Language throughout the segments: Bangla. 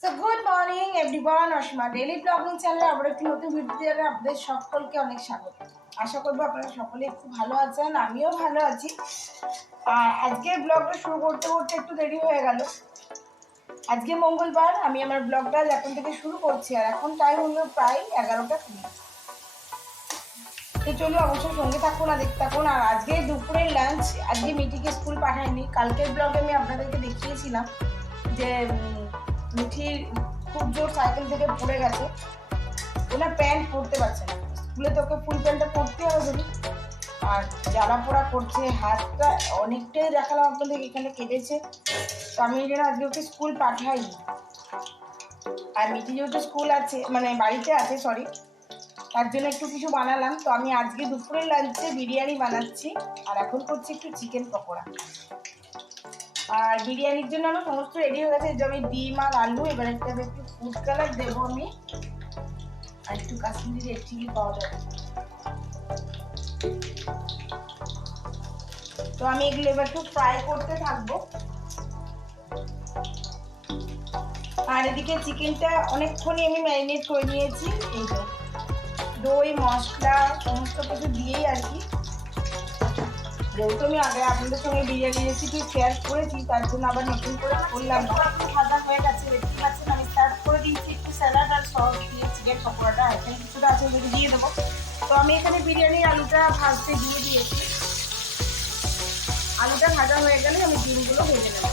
So good morning everyone, Asima daily blogging চ্যানেলে আবার একটি নতুন ভিডিওতে আপনাদের সকলকে অনেক স্বাগত। আশা করবো আপনারা সকলে একটু ভালো আছেন, আমিও ভালো আছি। আর আজকের ব্লগটা শুরু করতে করতে একটু দেরি হয়ে গেল। আজকে মঙ্গলবার, আমি আমার ব্লগটা এখন থেকে শুরু করছি আর এখন টাইম হলো প্রায় 11টা 20। তো চলো অবশ্যই সঙ্গে থাকুন আর দেখতে থাকুন। আর আজকে দুপুরের লাঞ্চ, আজকে মিঠিকে স্কুল পাঠাইনি। কালকের ব্লগে আমি আপনাদেরকে দেখিয়েছিলাম যে মিঠির খুব জোর সাইকেল থেকে পড়ে গেছে, ওনার প্যান্ট পরতে পারছে না। স্কুলে তোকে ফুল প্যান্টটা পরতে হবে যদি। আর জ্বালা পোড়া করছে, হাতটা অনেকটাই দেখালাম আপনাদের, এখানে কেটেছে। তো আমি এই জন্য আজকে ওকে স্কুল পাঠাই। আর মিঠি যেহেতু স্কুল আছে, মানে বাড়িতে আছে সরি, তার জন্য একটু কিছু বানালাম। তো আমি আজকে দুপুরের লাঞ্চে বিরিয়ানি বানাচ্ছি আর এখন করছি একটু চিকেন পকোড়া। আর বিরিয়ানির জন্য আমার সমস্ত রেডি হয়ে গেছে। যে আমি ডিম আর আলু, এবার একটু ফুড কালার দেবো আমি, আর একটু কাশ্মীরি রেড চিলি পাউডার। তো আমি এগুলো এবার একটু ফ্রাই করতে থাকবো। আর এদিকে চিকেনটা অনেকক্ষণই আমি ম্যারিনেট করে নিয়েছি। এই তো দই মশলা সমস্ত কিছু দিয়েই আর কি, যেহেতু আমি আগে আপনাদের সঙ্গে বিরিয়ানি রেসিপি শেয়ার করেছি, তার জন্য আবার নতুন করে করলাম। ভাজা হয়ে গেছে, দেখতে পাচ্ছেন আমি স্টার্ট করে দিয়েছি একটু স্যালাড আর সস দিয়ে চিকেন পকোড়াটা। এখানে কিছুটা আছে, ওদেরকে দিয়ে দেবো। তো আমি এখানে বিরিয়ানির আলুটা ভাজতে দিয়ে দিয়েছি। আলুটা ভাজা হয়ে গেলে আমি ডিমগুলো ভেজে নেব।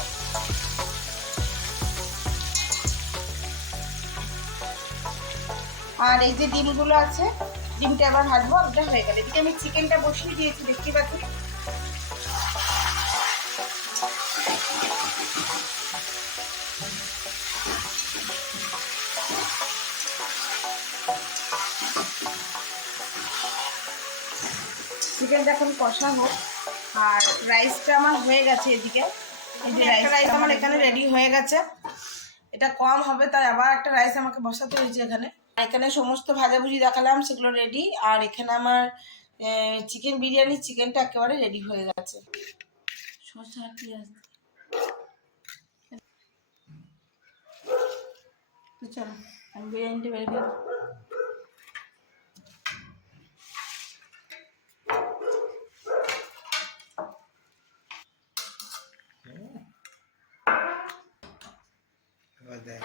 আর এই যে ডিমগুলো আছে, ডিমটা আবার ভাজবো। আলুটা হয়ে গেলে এদিকে আমি চিকেনটা বসিয়ে দিয়েছি, দেখতে পাচ্ছি। চিকেনটা এখন কষা হোক। আর রাইসটা আমার হয়ে গেছে এদিকে। এই যে একটা রাইস আমার এখানে রেডি হয়ে গেছে, এটা কম হবে তাই আবার একটা রাইস আমাকে বসাতে হয়েছে এখানে। এখানে সমস্ত ভাজাভুজি দেখালাম, সেগুলো রেডি। আর এখানে আমার চিকেন বিরিয়ানি, চিকেনটা একেবারে রেডি হয়ে গেছে। তো চলো আমি বিরিয়ানিটা বের করে দেখ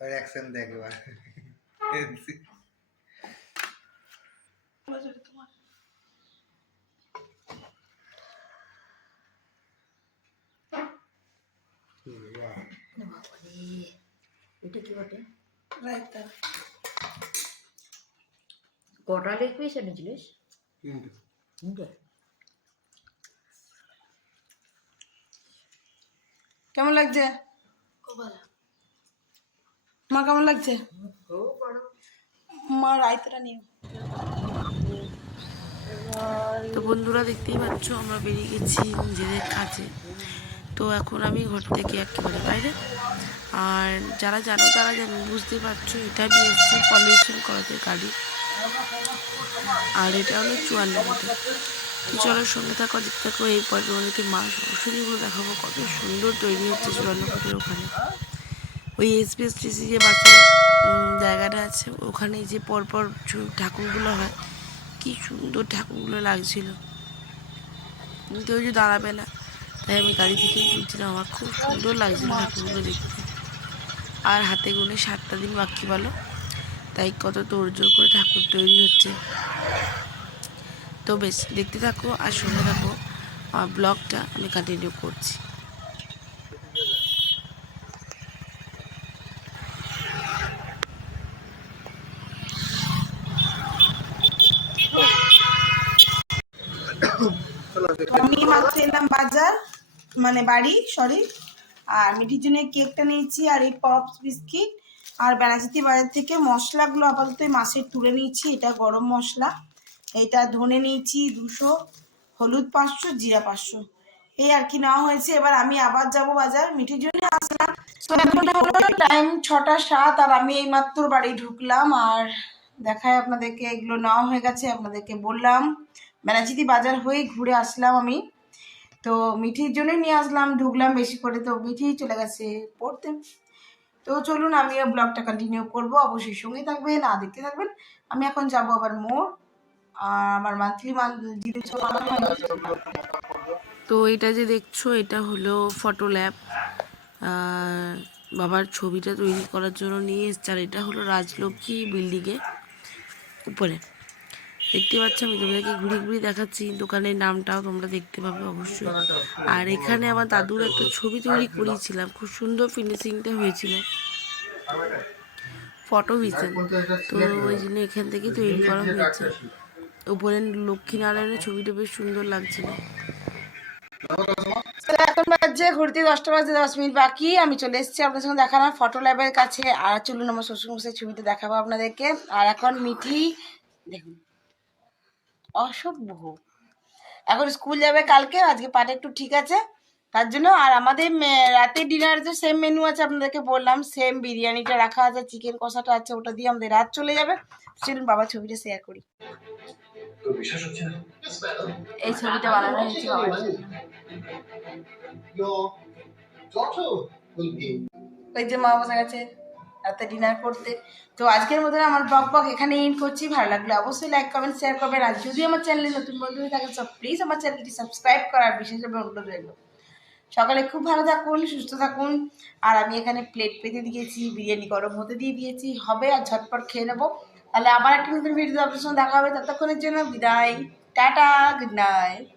অ্যাকশন দেখ এবার। এটা কি বটে? রায়তা। কটা লেগ পিস এনেছিলিস? তিনটে। কেমন লাগছে? খুব ভালো। মা কেমন লাগছে? মা রায়তাটা নিও। তো বন্ধুরা দেখতেই পাচ্ছ আমরা বেরিয়ে গেছি নিজেদের কাজে। তো এখন আমি ঘর থেকে একেবারে বাইরে। আর যারা জানো তারা জানো, বুঝতেই পারছো এটা আমি এসেছি পলিউশন করাতে গাড়ি। আর এটা হলো 54 মিটার। তো চলো সঙ্গে থাকো, দেখতে থাকো। এরপর তোমাদেরকে মা সরাসরিগুলো দেখাবো কত সুন্দর তৈরি হচ্ছে 54 ফুটের ওখানে। ওই এসপিএসটিসি যে বাসের জায়গাটা আছে, ওখানে যে পরপর ঠাকুরগুলো হয়, কি সুন্দর ঠাকুরগুলো লাগছিল। কেউ যে দাঁড়াবে না, তাই আমি গাড়ি থেকেই তুলছিলাম। আমার খুব সুন্দর লাগছিল ঠাকুরগুলো দেখতে। আর হাতে গুনে 7টা দিন বাকি বলো, তাই কত তোড়জোড় করে ঠাকুর তৈরি হচ্ছে। তো বেশ দেখতে থাকো আর সঙ্গে থাকো, আমার ব্লগটা আমি কন্টিনিউ করছি। আমি মাত্র এলাম বাজার, মানে বাড়ি সরি। আর মিঠির জন্য কেকটা নিয়েছি, আর এই পপস বিস্কিট। আর বেনাচিতি বাজার থেকে মশলাগুলো আপাতত মাছের তুলে নিয়েছি। এটা গরম মশলা, এটা ধনে নিয়েছি 200, হলুদ 500, জিরা 500, এই আর কি নেওয়া হয়েছে। এবার আমি আবার যাব বাজার, মিঠির জন্য আসলাম। তো এখন হলো টাইম 6টা 7, আর আমি এই মাত্র বাড়ি ঢুকলাম। আর দেখায় আপনাদেরকে, এগুলো নেওয়া হয়ে গেছে। আপনাদেরকে বললাম বেনাচিতি বাজার হয়ে ঘুরে আসলাম আমি। তো মিঠির জন্যই নিয়ে আসলাম, ঢুকলাম বেশি করে, তো মিঠি চলে গেছে পড়তে। তো চলুন আমিও ব্লগটা কন্টিনিউ করবো, অবশ্যই সঙ্গে থাকবেন আর দেখতে থাকবেন। আমি এখন যাবো আবার মোড়, আমার মান্থলি তো এটা যে দেখছো এটা হলো ফটো ল্যাব, বাবার ছবিটা তৈরি করার জন্য নিয়ে এসছে। আর এটা হলো রাজলক্ষ্মী বিল্ডিংয়ে উপরে দেখতে পাচ্ছ। আমি তোমাদেরকে ঘুরে ঘুরে দেখাচ্ছি, দোকানের নামটাও তোমরা দেখতে পাবে অবশ্যই। আর এখানে আমার দাদুর একটা ছবি তৈরি করিয়েছিলাম, খুব সুন্দর ফিনিশিংটা হয়েছিল, ফটো ভিশন। তো ওই জন্য এখান থেকে তৈরি করা হয়েছে। উপরে লক্ষ্মীনারায়ণের ছবিটা বেশ সুন্দর লাগছিল। এখন বাজে ঘুরতে 10টা বাজে 10 মিনিট বাকি, আমি চলে এসেছি আপনাদের সঙ্গে দেখালাম ফটো ল্যাবের কাছে। আর চলুন আমার শ্বশুরমশাই ছবিটা দেখাবো আপনাদেরকে। আর এখন মিঠি দেখুন অসভ্য, এখন স্কুল যাবে কালকে, আজকে পাটা একটু ঠিক আছে তার জন্য। আর আমাদের রাতের ডিনার যে সেম মেনু আছে আপনাদেরকে বললাম, সেম বিরিয়ানিটা রাখা আছে, চিকেন কষাটা আছে, ওটা দিয়ে আমাদের রাত চলে যাবে। চলুন বাবার ছবিটা শেয়ার করি। এই ছবিটা বানানো হয়েছে বাবার জন্য। ওই যে মা বসে গেছে রাতে ডিনার করতে। তো আজকের মতো আমার ব্লগ এখানে এন্ড করছি। ভালো লাগলে অবশ্যই লাইক কমেন্ট শেয়ার করবেন। আর যদি আমার চ্যানেলে নতুন বন্ধু হয়ে থাকেন সব প্লিজ আমার চ্যানেলটি সাবস্ক্রাইব করার বিশেষভাবে অনুরোধ রইল। সকালে খুব ভালো থাকুন, সুস্থ থাকুন। আর আমি এখানে প্লেট পেতে দিয়েছি, বিরিয়ানি গরম হতে দিয়ে দিয়েছি, হবে আর ঝটপট খেয়ে নেবো। তাহলে আবার একটা নতুন ভিডিও আপনার সঙ্গে দেখা হবে, ততক্ষণের জন্য বিদায়, টাটা, গুড নাইট।